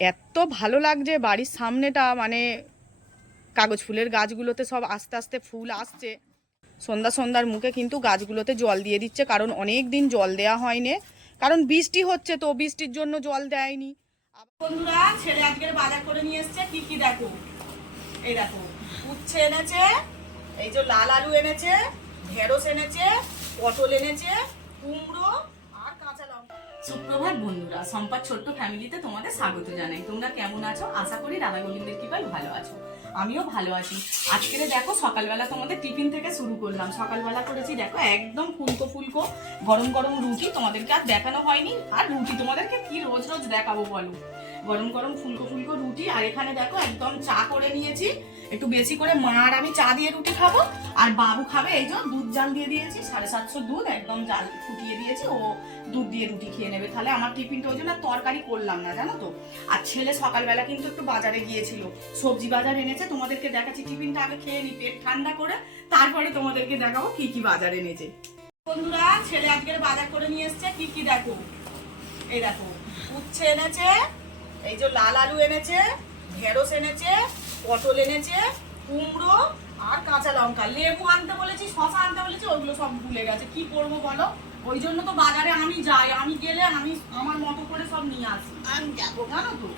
এত ভালো লাগছে বাড়ির সামনেটা, মানে কাগজ ফুলের গাছগুলোতে সব আস্তে আস্তে ফুল আসছে। সন্ধ্যা সন্ধ্যার মুখে কিন্তু গাছগুলোতে জল দিয়ে দিচ্ছে, কারণ অনেক দিন জল দেওয়া হয়নি, কারণ বৃষ্টি হচ্ছে, তো বৃষ্টির জন্য জল দেয়নি। বন্ধুরা, ছেলে আজকের বাজার করে নিয়ে এসছে। কি কি দেখো, এই দেখো উচ্ছে এনেছে, এই যে লাল আলু এনেছে, ঢেঁড়স এনেছে, পটল এনেছে, কুমড়ো আর কাঁচা লঙ্কা। সুপ্রভাত বন্ধুরা, সম্পাদ ছোট্ট ফ্যামিলিতে তোমাদের স্বাগত জানাই। তোমরা কেমন আছো? আশা করি রাধা গোবিন্দের কৃপায় ভালো আছো। আমিও ভালো আছি। আজকে দেখো সকালবেলা তোমাদের টিফিন থেকে শুরু করলাম। সকালবেলা করেছি দেখো একদম ফুলকো ফুলকো গরম গরম রুটি। তোমাদেরকে আর দেখানো হয়নি, আর রুটি তোমাদেরকে কি রোজ রোজ দেখাবো বলো। গরম গরম ফুলকো ফুলকো রুটি, আর এখানে দেখো একদম চা করে নিয়েছি একটু বেশি করে। মা আর আমি চা দিয়ে রুটি খাবো, আর বাবু খাবে এই যে দুধ জাল দিয়ে দিয়েছি, 750 দুধ একদম জাল ফুটিয়ে দিয়েছি, ও দুধ দিয়ে রুটি খেয়ে নেবে। তাহলে আমার টিফিনটা ওই জন্য তরকারি করলাম না, জানো তো। আর ছেলে সকালবেলা কিন্তু একটু বাজারে গিয়েছিল, সবজি বাজার এনেছে। তোমাদেরকে দেখাচ্ছি, টিফিনটা আগে খেয়ে নি পেট ঠান্ডা করে, তারপরে তোমাদেরকে দেখাবো কি কি বাজার এনেছে। বন্ধুরা, ছেলে আজকের বাজার করে নিয়ে এসছে। কি কি দেখো, এই দেখো উচ্ছে এনেছে, এই যে লাল আলু এনেছে, ঢেঁড়স এনেছে, পটল এনেছে, কুমড়ো আর কাঁচা লঙ্কা। লেবু আনতে বলেছি, শশা আনতে বলেছি, ওইগুলো সব ভুলে গেছে। কি করবো বলো, ওই জন্য তো বাজারে আমি যাই, আমি গেলে আমি আমার মতো করে সব নিয়ে আসি। আমি যাবো, জানো তো।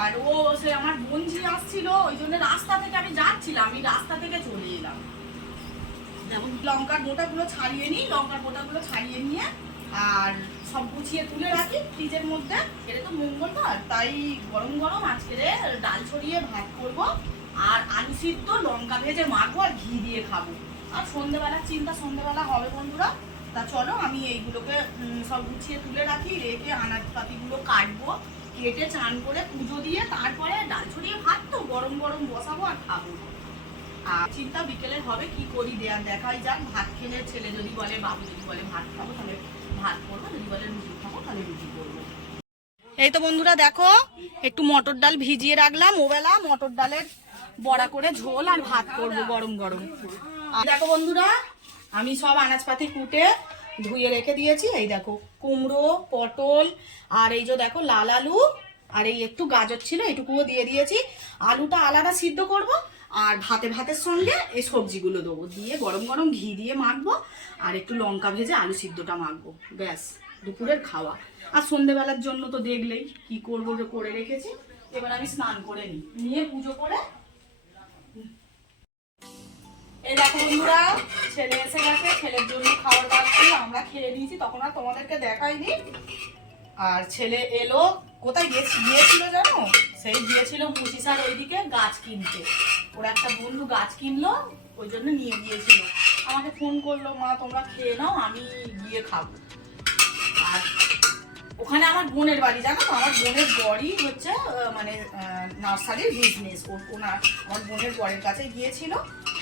আর ও সে আমার বোনঝি আসছিল, ওই জন্য রাস্তা থেকে আমি যাচ্ছিলাম, আমি রাস্তা থেকে চলে এলাম। লঙ্কার বোটাগুলো ছাড়িয়ে নিই, লঙ্কার বোটাগুলো ছাড়িয়ে নিয়ে আর সব গুছিয়ে তুলে রাখি ফ্রিজের মধ্যে। এটা তো মঙ্গলবার, তাই গরম গরম আজকে ডাল ছড়িয়ে ভাত করব, আর আলু সিদ্ধ লঙ্কা ভেজে মাখবো, আর ঘি দিয়ে খাবো। আর সন্ধ্যেবেলার চিন্তা সন্ধ্যেবেলা হবে বন্ধুরা। তা চলো আমি এইগুলোকে সব গুছিয়ে তুলে রাখি, রেখে আনাজপাতিগুলো কাটবো, কেটে চান করে পুজো দিয়ে তারপরে ডাল ছড়িয়ে ভাত তো গরম গরম বসাবো আর খাবো। আর চিন্তা বিকেলে হবে কি করি, দেখাই যাক। ভাত খেলে ছেলে যদি বলে, বাবু যদি বলে ভাত খাবো তাহলে ভাত করবো, যদি বলে রুটি খাবো তাহলে রুটি করবো। এই তো বন্ধুরা দেখো, একটু মটর ডাল ভিজিয়ে রাখলাম, ওবেলা মটর ডালের বড়া করে ঝোল আর ভাত করবো গরম গরম। আর দেখো বন্ধুরা, আমি সব আনাজপাতি কুটে ধুয়ে রেখে দিয়েছি। এই দেখো কুমড়ো, পটল, আর এই যে দেখো লাল আলু, আর এই একটু গাজর ছিল এটুকুও দিয়ে দিয়েছি। আলুটা আলাদা সিদ্ধ করব, আর ভাতের সঙ্গে এই সবজিগুলো দেবো, দিয়ে গরম গরম ঘি দিয়ে মাখবো, আর একটু লঙ্কা ভেজে আলু সিদ্ধটা মাখবো, ব্যাস দুপুরের খাওয়া। আর সন্ধেবেলার জন্য তো দেখলেই কি করবো, করে রেখেছি। এবার আমি স্নান করে নিয়ে পুজো করে। এই দেখো বন্ধুরা, ছেলে এসে গেছে, ছেলের জন্য খাবার বাড়ছি, আমরা খেয়ে নিয়েছি, তখন আর তোমাদেরকে দেখাইনি। আর ছেলে এলো, কোথায় গিয়েছিল জানো, সেই গিয়েছিল মুচিসার ওইদিকে গাছ কিনতে। ওর একটা বন্ধু গাছ কিনলো, ওই জন্য নিয়ে গিয়েছিল। আমাকে ফোন করলো, মা তোমরা খেয়ে নাও, আমি গিয়ে খাবো। আর ওখানে আমার বোনের বাড়ি, জানো তো, আমার বোনের বড়ি হচ্ছে মানে নার্সারির বিজনেস ওনার। আমার বোনের বরের কাছে গিয়েছিল,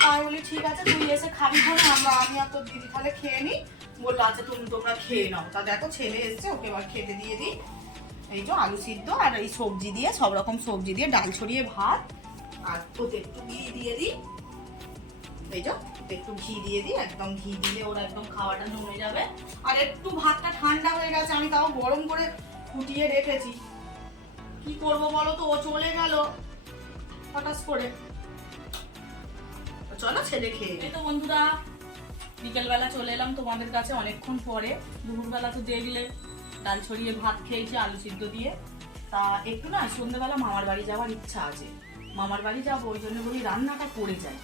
তাই বলি ঠিক আছে তুই এসে খাবি বলে, আমি আর তোর দিদি তাহলে খেয়ে নিই। বললো আচ্ছা তোমরা খেয়ে নাও। তা দেখো ছেলে এসছে, ওকে এবার খেতে দিয়ে দিই। এই যে আলু সিদ্ধ আর এই সবজি দিয়ে, সব রকম সবজি দিয়ে ডাল ছড়িয়ে ভাত, আর ওতে একটু ঘি দিয়ে দিই। এই যে একটু ঘি দিয়ে দিই, একদম ঘি দিলে ওর একদম খাওয়াটা জমে যাবে। আর একটু ভাতটা ঠান্ডা হয়ে গেছে, আমি তাও গরম করে ফুটিয়ে রেখেছি। কি করবো বলো তো, ও চলে গেল হঠাৎ করে। চলো ছেলে খেয়ে। এই তো বন্ধুরা, বিকেলবেলা চলে এলাম তোমাদের কাছে অনেকক্ষণ পরে। দুপুরবেলা তো দেখলে ডাল ছড়িয়ে ভাত খেয়েছি আলু সিদ্ধ দিয়ে। তা একটু না সন্ধ্যেবেলা মামার বাড়ি যাওয়ার ইচ্ছা আছে, মামার বাড়ি যাবো, ওই জন্য বলি রান্নাটা করে যাই।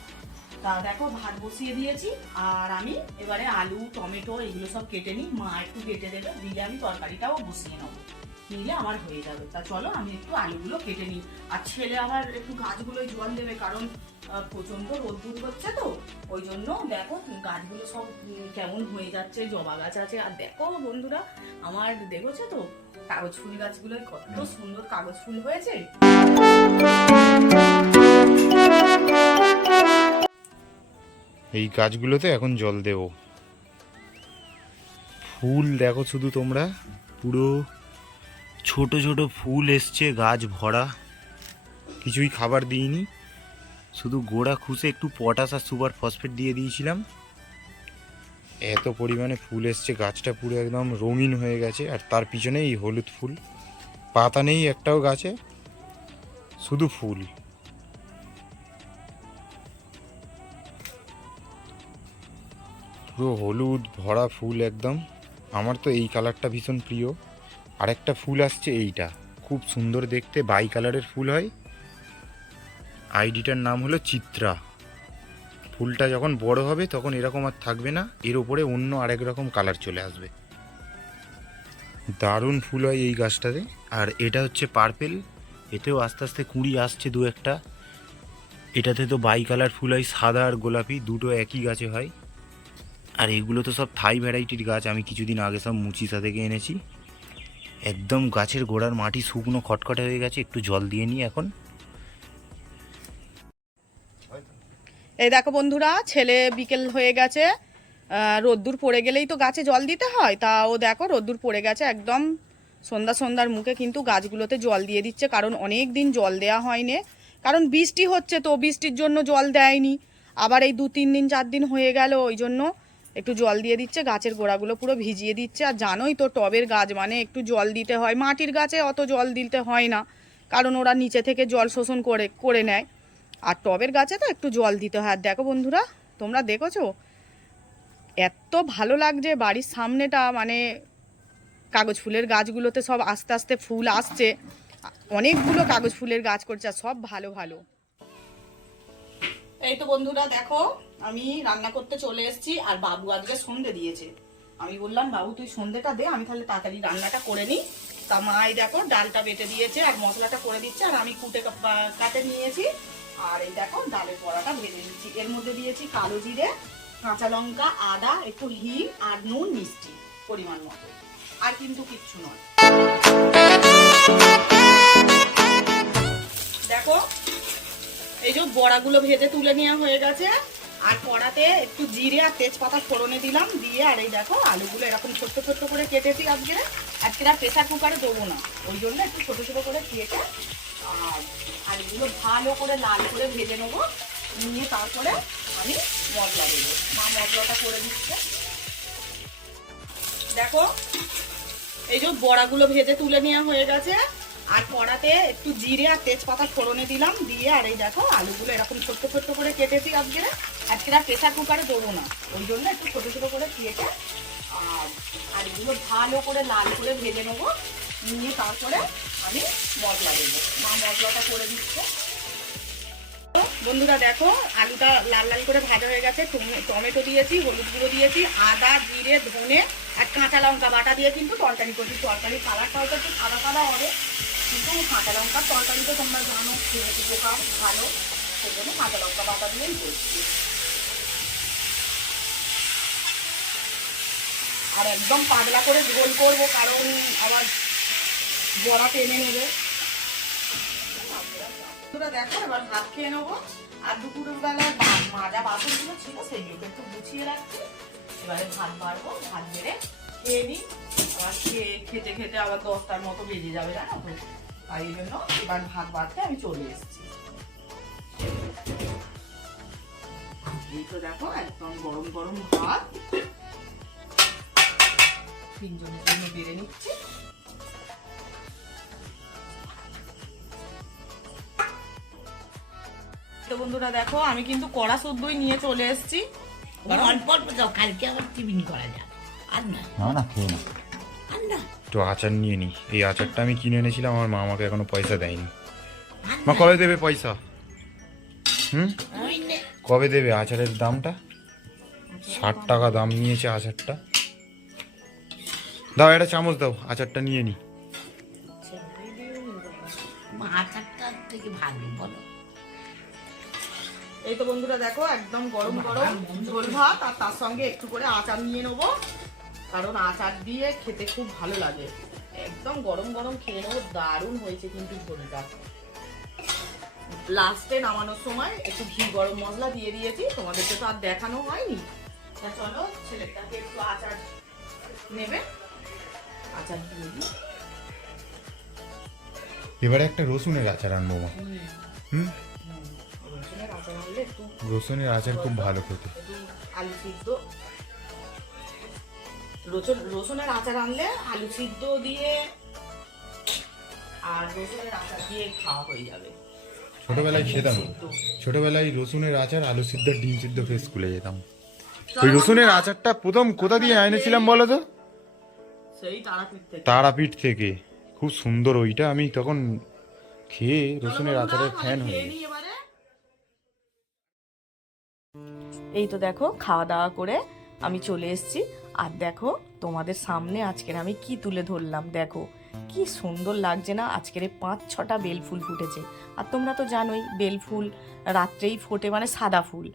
তা দেখো ভাত বসিয়ে দিয়েছি, আর আমি এবারে আলু টমেটো এগুলো সব কেটে নিই, মা একটু কেটে দেবে, দিলে আমি তরকারিটাও বসিয়ে নেবো, নিলে আমার হয়ে যাবে। তা চলো আমি একটু আলুগুলো কেটে নিই। আর ছেলে আবার একটু গাছগুলোয় জল দেবে, কারণ প্রচন্ড রোদ্দুর হচ্ছে তো, ওই জন্য দেখো গাছগুলো সব কেমন হয়ে যাচ্ছে। জবা গাছ আছে, আর দেখো বন্ধুরা আমার দেখেছো তো কাগজ ফুল গাছগুলোয় কত সুন্দর কাগজ ফুল হয়েছে। এই গাছগুলোতে এখন জল দেব। ফুল দেখো শুধু তোমরা, পুরো ছোট ছোট ফুল এসছে, গাছ ভরা। কিছুই খাবার দিইনি, শুধু গোড়া খুঁজে একটু পটাশ আর সুপার ফসফেট দিয়ে দিয়েছিলাম। এত পরিমাণে ফুল এসছে, গাছটা পুরো একদম রঙিন হয়ে গেছে। আর তার পিছনে এই হলুদ ফুল, পাতা নেই একটাও গাছে, শুধু ফুল। পুরো হলুদ ভরা ফুল একদম। আমার তো এই কালারটা ভীষণ প্রিয়। আরেকটা ফুল আসছে এইটা, খুব সুন্দর দেখতে, বাই কালারের ফুল হয়। আইডিটার নাম হলো চিত্রা। ফুলটা যখন বড় হবে তখন এরকম আর থাকবে না, এর ওপরে অন্য আরেক রকম কালার চলে আসবে। দারুণ ফুল হয় এই গাছটাতে। আর এটা হচ্ছে পার্পেল, এতেও আস্তে আস্তে কুঁড়ি আসছে দু একটা। এটাতে তো বাই কালার ফুল হয়, সাদা আর গোলাপি দুটো একই গাছে হয়। আর এগুলো তো সব থাই ভ্যারাইটির গাছ, আমি কিছুদিন আগে সব মুচিসা থেকে এনেছি। একদম গাছের গোড়ার মাটি শুকনো খটখটে হয়ে গেছে, একটু জল দিয়ে নিই এখন। এই দেখো বন্ধুরা, ছেলে বিকেল হয়ে গেছে, রোদ্দুর পড়ে গেলেই তো গাছে জল দিতে হয়, তা ও দেখো রোদ্দুর পড়ে গেছে একদম সন্ধ্যার মুখে কিন্তু গাছগুলোতে জল দিয়ে দিচ্ছে, কারণ অনেক দিন জল দেওয়া হয়নি, কারণ বৃষ্টি হচ্ছে তো বৃষ্টির জন্য জল দেয়নি। আবার এই 2-3 দিন 4 দিন হয়ে গেল, ওই জন্য একটু জল দিয়ে দিচ্ছে, গাছের গোড়াগুলো পুরো ভিজিয়ে দিচ্ছে। আর জানোই তো টবের গাছ মানে একটু জল দিতে হয়, মাটির গাছে অত জল দিতে হয় না, কারণ ওরা নিচে থেকে জল শোষণ করে নেয়। আর টবের গাছে তো একটু জল দিতে হয়। আর দেখো বন্ধুরা, তোমরা দেখেছো এত ভালো লাগছে বাড়ির সামনেটা, মানে কাগজ ফুলের গাছগুলোতে সব আস্তে আস্তে ফুল আসছে, অনেকগুলো কাগজ ফুলের গাছ করছে, আর সব ভালো ভালো। এই তো বন্ধুরা দেখো, আমি রান্না করতে চলে এসেছি, আর বাবু আজকে সন্ধে দিয়েছে। আমি বললাম বাবু তুই সন্ধেটা দে, আমি তাহলে তাড়াতাড়ি রান্নাটা করে নিই। তা মাই দেখো ডালটা বেটে দিয়েছে আর মশলাটা করে দিচ্ছে, আর আমি কাটে নিয়েছি। আর এই দেখো ডালের বড়াটা ভেজে নিচ্ছি, এর মধ্যে দিয়েছি কালো জিরে, কাঁচা লঙ্কা, আদা, একটু হিং আর নুন মিষ্টি পরিমাণ মতো, আর কিন্তু কিচ্ছু নয়। দেখো এই যে বড়াগুলো ভেজে তুলে নেওয়া হয়ে গেছে, আর কড়াতে একটু জিরে আর তেজপাতা ফোড়নে দিলাম, দিয়ে আর এই দেখো আলুগুলো এরকম ছোট্ট ছোট্ট করে কেটেছি। আজকে আর প্রেসার কুকারে দেবো না, ওই জন্য একটু ছোট ছোট করে কেটে আর এগুলো ভালো করে লাল করে ভেজে নেবো, নিয়ে তারপরে আমি মশলা দেবো। মা মশলাটা করে দিচ্ছে। দেখো এই যে বড়াগুলো ভেজে তুলে নেওয়া হয়ে গেছে, আর কড়াতে একটু জিরে আর তেজপাতা ফোড়নে দিলাম, দিয়ে আর এই দেখো আলুগুলো এরকম ছোট্ট ছোট্ট করে কেটেছি। আজকে আর প্রেসার কুকারে দেবো না, ওই জন্য একটু ছোট ছোট করে কেটে আর এগুলো ভালো করে লাল করে ভেজে নেবো, নিয়ে তারপরে আমি মশলা দেবো। মা মশলাটা করে দিচ্ছে। বন্ধুরা দেখো আলুটা লাল লাল করে ভাজা হয়ে গেছে, টমেটো দিয়েছি, হলুদ গুঁড়ো দিয়েছি, আদা জিরে ধনে আর কাঁচা লঙ্কা বাটা দিয়ে কিন্তু তরকারি করছি। তরকারির কালারটাও তো একটু সাদা সাদা হবে, কিন্তু কাঁচা লঙ্কার তরকারি তো তোমরা জানো যেহেতু পোকা ভালো, সেজন্য কাঁচা লঙ্কা বাটা দিয়েই করছি। আর একদম পাতলা করে ঝোল করবো, কারণ আবার বড়া টেনে নেবে। দেখো এবার ভাত খেয়ে নেবো, আর দুপুরের বেলায় মাজা বাসনগুলো ছিল সেইগুলোকে একটু গুছিয়ে রাখছি। এবারে ভাত বাড়বো, ভাত বেড়ে খেয়ে নিই, আবার খেতে খেতে আবার 10টার মতো বেজে যাবে, জানো তো, তাই জন্য এবার ভাত বাড়তে আমি চলে এসেছি। এই তো দেখো একদম গরম গরম ভাত, তিনজনের জন্য বেড়ে নিচ্ছি। তো বন্ধুরা দেখো আমি কিন্তু কড়া শুদ্ধই নিয়ে চলে এসেছি। অল্প অল্প যাও, কালকে আবার টিফিন করা যাবে। আর না না খেয়ে না, আর না একটু আচার নিয়ে নিই। এই আচারটা আমি কিনে এনেছিলাম, আমার মা আমাকে এখনো পয়সা দেয়নি। মা কবে দেবে পয়সা? কবে দেবে? আচারের দামটা 60 টাকা দাম নিয়েছে আচারটা। দাও একটা চামচ দাও, আচারটা নিয়ে নি। আচারটা থেকে ভালো বলো। এই তো বন্ধুরা দেখো একদম গরম গরম ঝোল ভাত, আর তার সঙ্গে একটু করে আচার নিয়ে নেবো, কারণ আচার দিয়ে খেতে খুব ভালো লাগে। একদম গরম গরম খেয়ে নেবো, দারুণ হয়েছে কিন্তু ঝোলটা। লাস্টে নামানোর সময় একটু ঘি গরম মশলা দিয়ে দিয়েছি, তোমাদেরকে তো আর দেখানো হয়নি। তা চলো ছেলেটাকে একটু আচার নেবে, আচার দিয়ে দিই। এবারে একটা রসুনের আচার আনবো মা। রসুনের আচার আনলে একটু, রসুনের আচার খুব ভালো খেতে। আলু সিদ্ধ, রসুনের আচার আনলে আলু সিদ্ধ দিয়ে আর রসুনের আচার দিয়ে খাওয়া হয়ে যাবে। ছোটবেলায় খেতাম, সিদ্ধ। ছোটবেলায় রসুনের আচার, আলু সিদ্ধ, ডিম সিদ্ধ খেয়ে স্কুলে যেতাম। ওই রসুনের আচারটা প্রথম কোথা দিয়ে এনেছিলাম বলো তো? সেই তারাপীঠ থেকে। তারাপীঠ থেকে। খুব সুন্দর ওইটা, আমি তখন খেয়ে রসুনের আচারের ফ্যান হয়ে গেছি। এই তো দেখো খাওয়া দাওয়া করে আমি চলে এসেছি। আর দেখো তোমাদের সামনে আজকের আমি কি তুলে ধরলাম, দেখো কি সুন্দর লাগছে না। আজকের এই 5-6টা বেলফুল ফুটেছে। আর তোমরা তো জানোই বেলফুল রাত্রেই ফোটে, মানে সাদা ফুল।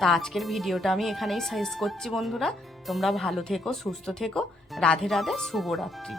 তা আজকের ভিডিওটা আমি এখানেই শেষ করছি বন্ধুরা। তোমরা ভালো থেকো, সুস্থ থেকো। রাধে রাধে, শুভরাত্রি।